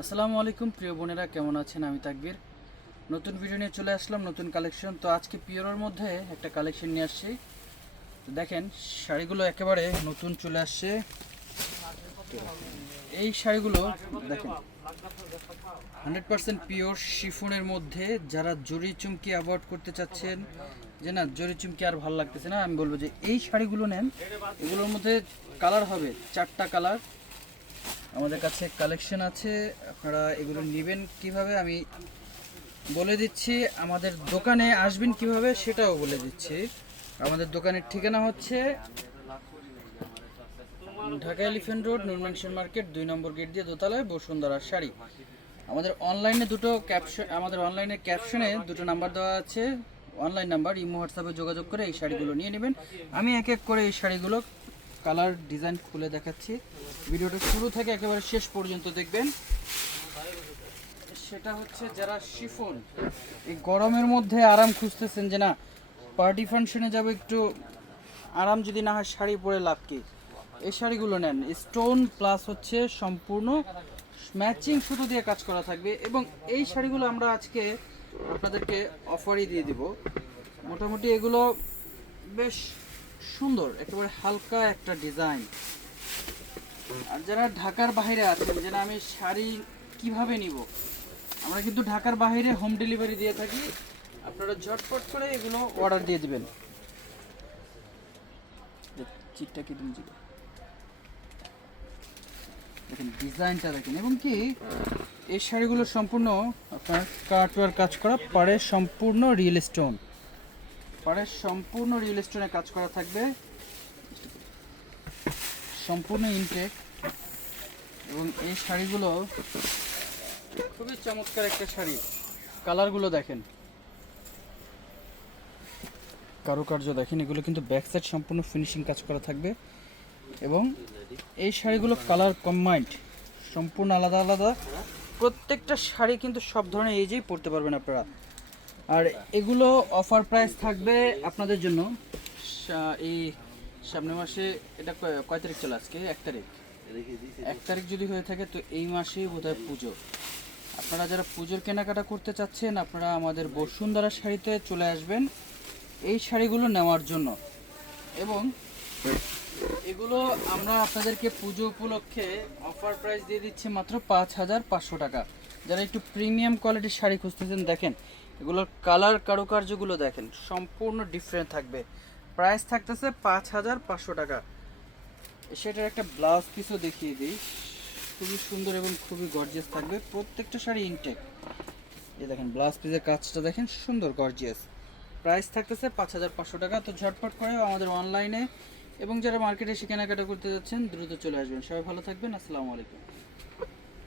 আসসালামু আলাইকুম, প্রিয় বোনেরা, কেমন আছেন? আমি তাকবীর। নতুন ভিডিও নিয়ে চলে আসলাম, নতুন কালেকশন তো আজকে পিওরের মধ্যে একটা কালেকশন নিয়ে আসছি। তো দেখেন, শাড়িগুলো একেবারে নতুন চলে আসছে। এই শাড়িগুলো, দেখেন হান্ড্রেড পার্সেন্ট পিওর শিফনের মধ্যে যারা জরি চুমকি অ্যাভয়েড করতে চাচ্ছেন, যে না, জরি চুমকি আর ভালো লাগতেছে না, আমি বলব যে এই শাড়িগুলো নেন, এগুলোর মধ্যে কালার হবে চারটা কালার আমাদের কাছে কালেকশন আছে। আপনারা এগুলো নেবেন কীভাবে? আমি বলে দিচ্ছি, আমাদের দোকানে আসবেন কীভাবে সেটাও বলে দিচ্ছি। আমাদের দোকানের ঠিকানা হচ্ছে Dhaka elephant road Noor Mansion market, দুই নম্বর গেট দিয়ে দোতলায় বসুন্ধরা শাড়ি। আমাদের অনলাইনে দুটো ক্যাপশন আমাদের অনলাইনে ক্যাপশনে দুটো নাম্বার দেওয়া আছে। অনলাইন নাম্বার ইমো, হোয়াটসঅ্যাপে যোগাযোগ করে এই শাড়িগুলো নিয়ে নেবেন। আমি এক এক করে এই শাড়িগুলো কালার ডিজাইন খুলে দেখাচ্ছি। ভিডিওটা শুরু থেকে একেবারে শেষ পর্যন্ত দেখবেন। সেটা হচ্ছে যারা শিফন, এই গরমের মধ্যে আরাম খুঁজতেছেন যে না, পার্টি ফাংশনে যাবে একটু, আরাম যদি না হয় শাড়ি পরে লাভ কি? এই শাড়িগুলো নেন। স্টোন প্লাস হচ্ছে সম্পূর্ণ ম্যাচিং সুতো দিয়ে কাজ করা থাকবে এবং এই শাড়িগুলো আমরা আজকে আপনাদেরকে অফারই দিয়ে দিব। মোটামুটি এগুলো বেশ সুন্দর, একেবারে হালকা একটা ডিজাইন আর যারা ঢাকার বাইরে আছেন, যেন আমি শাড়ি কীভাবে নিব? আমরা কিন্তু ঢাকার বাইরে হোম ডেলিভারি দিয়ে থাকি। আপনারা ঝটপট করে এগুলো অর্ডার দিয়ে দেবেন। চিটটা কি তুমি দেখেন ডিজাইনটা দেখেন। এবং কি, এই শাড়িগুলো সম্পূর্ণ আপনার কাটওয়ার কাজ করা পাড়ে সম্পূর্ণ রিয়েল স্টোন পাড়ে সম্পূর্ণ রিয়েল স্টোনে কাজ করা থাকবে। সম্পূর্ণ ইনটেক এবং এই শাড়িগুলো খুবই চমৎকার একটা শাড়ি। কালারগুলো দেখেন। কারুকার্য দেখেন, এগুলো কিন্তু ব্যাক সাইড সম্পূর্ণ ফিনিশিং কাজ করা থাকবে। এবং এই শাড়িগুলো কালার কম্বাইন্ড সম্পূর্ণ আলাদা আলাদা। প্রত্যেকটা শাড়ি কিন্তু সব ধরনের এজেই পরতে পারবেন আপনারা। আর এগুলো অফার প্রাইস থাকবে আপনাদের জন্য। এই সামনের মাসে এটা কয় তারিখ চলে আজকে? এক তারিখ। এক তারিখ যদি হয়ে থাকে তো এই মাসেই বোধ হয় পুজো। আপনারা যারা পুজোর কেনাকাটা করতে চাচ্ছেন, আপনারা আমাদের বসুন্ধরা শাড়িতে চলে আসবেন এই শাড়িগুলো নেওয়ার জন্য। এবং এগুলো আমরা আপনাদেরকে পুজো উপলক্ষে অফার প্রাইস দিয়ে দিচ্ছি মাত্র পাঁচ হাজার পাঁচশো টাকা। যারা একটু প্রিমিয়াম কোয়ালিটির শাড়ি খুঁজতেছেন, দেখেন এগুলোর কালার কারুকার্যগুলো দেখেন, সম্পূর্ণ ডিফারেন্ট থাকবে। প্রাইস থাকতেছে পাঁচ হাজার পাঁচশো টাকা। সেটার একটা ব্লাউজ পিসও দেখিয়ে দিই। খুবই সুন্দর এবং খুবই গর্জিয়াস থাকবে। প্রত্যেকটা শাড়ি ইনটেক এই দেখেন ব্লাউজ পিসের কাজটা দেখেন, সুন্দর গর্জিয়াস প্রাইস থাকতেছে পাঁচ হাজার পাঁচশো টাকা। তো ঝটপট করে আমাদের অনলাইনে এবং যারা মার্কেটে এসে কেনাকাটা করতে যাচ্ছেন, দ্রুত চলে আসবেন। সবাই ভালো থাকবেন। আসসালামু আলাইকুম।